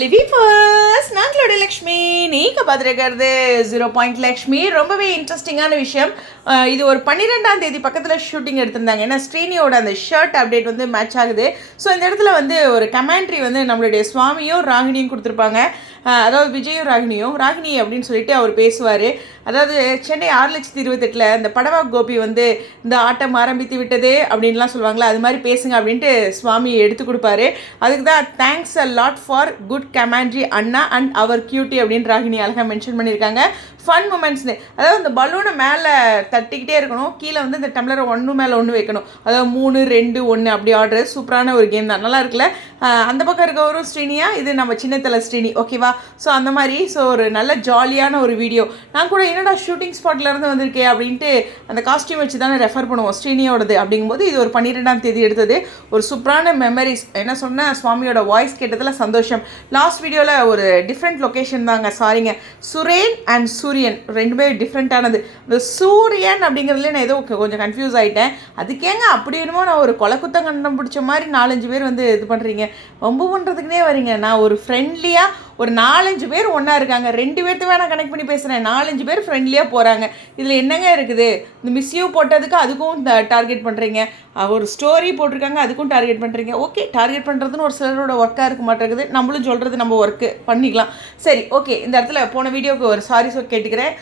லிவிஃபர்ஸ் நாங்களோட லக்ஷ்மி நீங்கள் பார்த்துருக்கிறது 0 லக்ஷ்மி. ரொம்பவே இன்ட்ரெஸ்டிங்கான விஷயம். இது ஒரு 12ஆம் தேதி பக்கத்தில் ஷூட்டிங் எடுத்திருந்தாங்க. ஏன்னா ஸ்ரீனியோட அந்த ஷர்ட் அப்டேட் வந்து மேட்ச் ஆகுது. ஸோ இந்த இடத்துல வந்து ஒரு கமெண்ட்ரி வந்து நம்மளுடைய சுவாமியும் ராகினியும் கொடுத்துருப்பாங்க. அதாவது விஜயும் ராகினி அப்படின்னு சொல்லிட்டு அவர் பேசுவார். அதாவது சென்னை 6,28,000 இந்த படவா கோபி வந்து இந்த ஆட்டம் ஆரம்பித்து விட்டது அப்படின்லாம் சொல்லுவாங்களா, அது மாதிரி பேசுங்க அப்படின்ட்டு சுவாமி எடுத்து கொடுப்பாரு. அதுக்கு தான் thanks a lot for good commentary அண்ணா அண்ட் அவர் கியூட்டி அப்படின்னு ராகினி அழகாக மென்ஷன் பண்ணியிருக்காங்க. ஃபன் மூமெண்ட்ஸ்னு, அதாவது இந்த பலூனை மேலே தட்டிக்கிட்டே இருக்கணும், கீழே வந்து இந்த டம்ளரை ஒன்று மேலே ஒன்று வைக்கணும், அதாவது 3, 2, 1 அப்படி ஆர்டர். சூப்பரான ஒரு கேம் தான், நல்லா இருக்குல்ல. அந்த பக்கம் இருக்கவரும் ஸ்ரீனியா, இது நம்ம சின்னத்தலை ஸ்ரீனி, ஓகேவா? ஸோ அந்த மாதிரி ஒரு நல்ல ஜாலியான ஒரு வீடியோ. நான் கூட என்னடா ஷூட்டிங் ஸ்பாட்லேருந்து வந்திருக்கேன் அப்படின்ட்டு அந்த காஸ்டியூம் வச்சு தானே ரெஃபர் பண்ணுவோம் ஸ்ரீனியோடது. அப்படிங்கும்போது இது ஒரு 12ஆம் தேதி எடுத்தது. ஒரு சூப்பரான மெமரிஸ். என்ன சொன்னால் சுவாமியோட வாய்ஸ் கேட்டதில் சந்தோஷம். லாஸ்ட் வீடியோவில் ஒரு டிஃப்ரெண்ட் லொக்கேஷன் தாங்க, சாரிங்க. சுரேன் அண்ட் சூரியன் ரெண்டுமே டிஃப்ரெண்ட்டானது. இந்த சூரியன் அப்படிங்கிறதுல நான் ஏதோ கொஞ்சம் கன்ஃபியூஸ் ஆகிட்டேன். அதுக்கேங்க அப்படி என்னமோ நான் ஒரு கொலக்குத்தம் கண்டுபிடிச்ச மாதிரி 4-5 பேர் வந்து இது பண்ணுறீங்க, ரொம்ப பண்ணுறதுக்குனே வரீங்க. நான் ஒரு ஃப்ரெண்ட்லியாக ஒரு 4-5 பேர் ஒன்றா இருக்காங்க, 2 பேர்த்து வேணா கனெக்ட் பண்ணி பேசுகிறேன், 4-5 பேர் ஃப்ரெண்ட்லியாக போகிறாங்க. இதில் என்னங்க இருக்குது? இந்த மிஸ்யூ போட்டதுக்கு அதுக்கும் டார்கெட் பண்ணுறீங்க, ஒரு ஸ்டோரி போட்டிருக்காங்க அதுக்கும் டார்கெட் பண்ணுறீங்க. ஓகே, டார்கெட் பண்ணுறதுன்னு ஒரு சிலரோட ஒர்க்காக இருக்க மாட்டேங்குது, நம்மளும் சொல்கிறது நம்ம ஒர்க்கு பண்ணிக்கலாம். சரி, ஓகே. இந்த இடத்துல போன வீடியோவுக்கு ஒரு சாரி கேட்டுக்கிறேன்.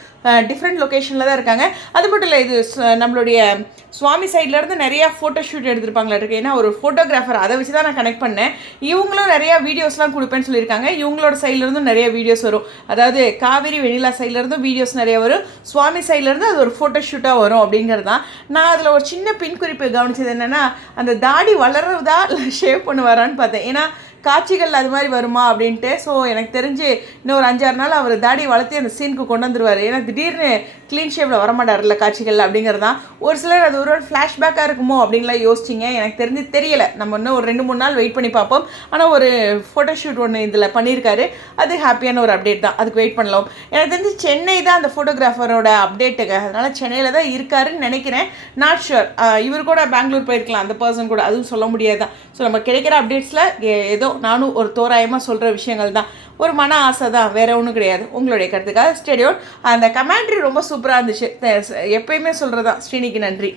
டிஃப்ரெண்ட் லொக்கேஷனில் தான் இருக்காங்க. அது மட்டும் இல்லை, இது நம்மளுடைய சுவாமி சைட்லேருந்து நிறையா ஃபோட்டோ ஷூட் எடுத்திருப்பாங்களா இருக்கு. ஏன்னா ஒரு ஃபோட்டோகிராஃபர், அதை வச்சு தான் நான் கனெக்ட் பண்ணேன். இவங்களும் நிறையா வீடியோஸ்லாம் கொடுப்பேன்னு சொல்லியிருக்காங்க. இவங்களோட சைட்லேருந்தும் நிறைய வீடியோஸ் வரும். அதாவது காவேரி வெனிலா சைட்லேருந்தும் வீடியோஸ் நிறைய வரும், சுவாமி சைட்லேருந்து அது ஒரு ஃபோட்டோ ஷூட்டாக வரும் அப்படிங்கிறது தான். நான் அதில் ஒரு சின்ன பின் குறிப்பு கவனிச்சது என்னென்னா, அந்த தாடி வளர்றதா இல்லை ஷேவ் பண்ணுவாரான்னு பார்த்தேன். ஏன்னா காட்சிகள் அது மாதிரி வருமா அப்படின்ட்டு. ஸோ எனக்கு தெரிஞ்சு இன்னும் ஒரு 5-6 நாள் அவர் தாடி வளர்த்து அந்த சீனுக்கு கொண்டு வந்துடுவார். ஏன்னா திடீர்னு க்ளீன் ஷேப்பில் வரமாட்டார்ல காட்சிகள் அப்படிங்கிறது தான். ஒரு சிலர் அது ஒரு ஃப்ளாஷ்பேக்காக இருக்குமோ அப்படின்லாம் யோசிச்சிங்க. எனக்கு தெரிஞ்சு தெரியலை, நம்ம இன்னும் ஒரு 2-3 நாள் வெயிட் பண்ணி பார்ப்போம். ஆனால் ஒரு ஃபோட்டோஷூட் ஒன்று இதில் பண்ணியிருக்காரு, அது ஹாப்பியான ஒரு அப்டேட் தான், அதுக்கு வெயிட் பண்ணலாம். எனக்கு தெரிஞ்சு சென்னை தான் அந்த ஃபோட்டோகிராஃபரோட அப்டேட்டுங்க, அதனால் சென்னையில் தான் இருக்காருன்னு நினைக்கிறேன். நாட் ஷுர், இவர் கூட பெங்களூர் போயிருக்கலாம், அந்த பர்சன் கூட, அதுவும் சொல்ல முடியாது தான். ஸோ நம்ம கிடைக்கிற அப்டேட்ஸில் ஏதோ நானும் ஒரு தோராயமாக சொல்கிற விஷயங்கள் தான், ஒரு மன ஆசை தான், வேறு ஒன்றும் கிடையாது. உங்களுடைய கருத்துக்காக ஸ்டேடியோன். அந்த கமெண்ட்ரி ரொம்ப சூப்பராக இருந்துச்சு. எப்பயுமே சொல்கிறதான். ஸ்ரீனிக்கு நன்றி.